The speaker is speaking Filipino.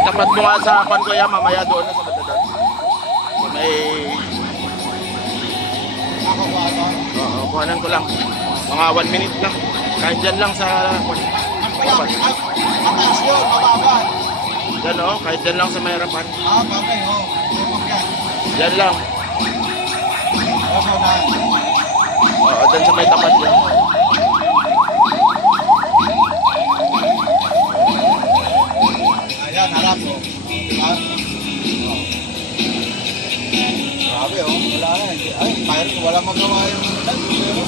Tapat mo nga sa kwan ko yan, mamaya doon na sa Batadan. So, may... Oo, kuhanan ko lang. Mga 1 minute lang. Kahit dyan lang sa kwan. Ang taas yun, mababa. Dyan o, kahit dyan lang sa may harapan. Bagay, oh. Dyan lang. Opo na. Oo, dyan sa may tapat yan. Ayan, harap mo. Diba? Grabe, oh. Wala na. Ay, wala magawa yung...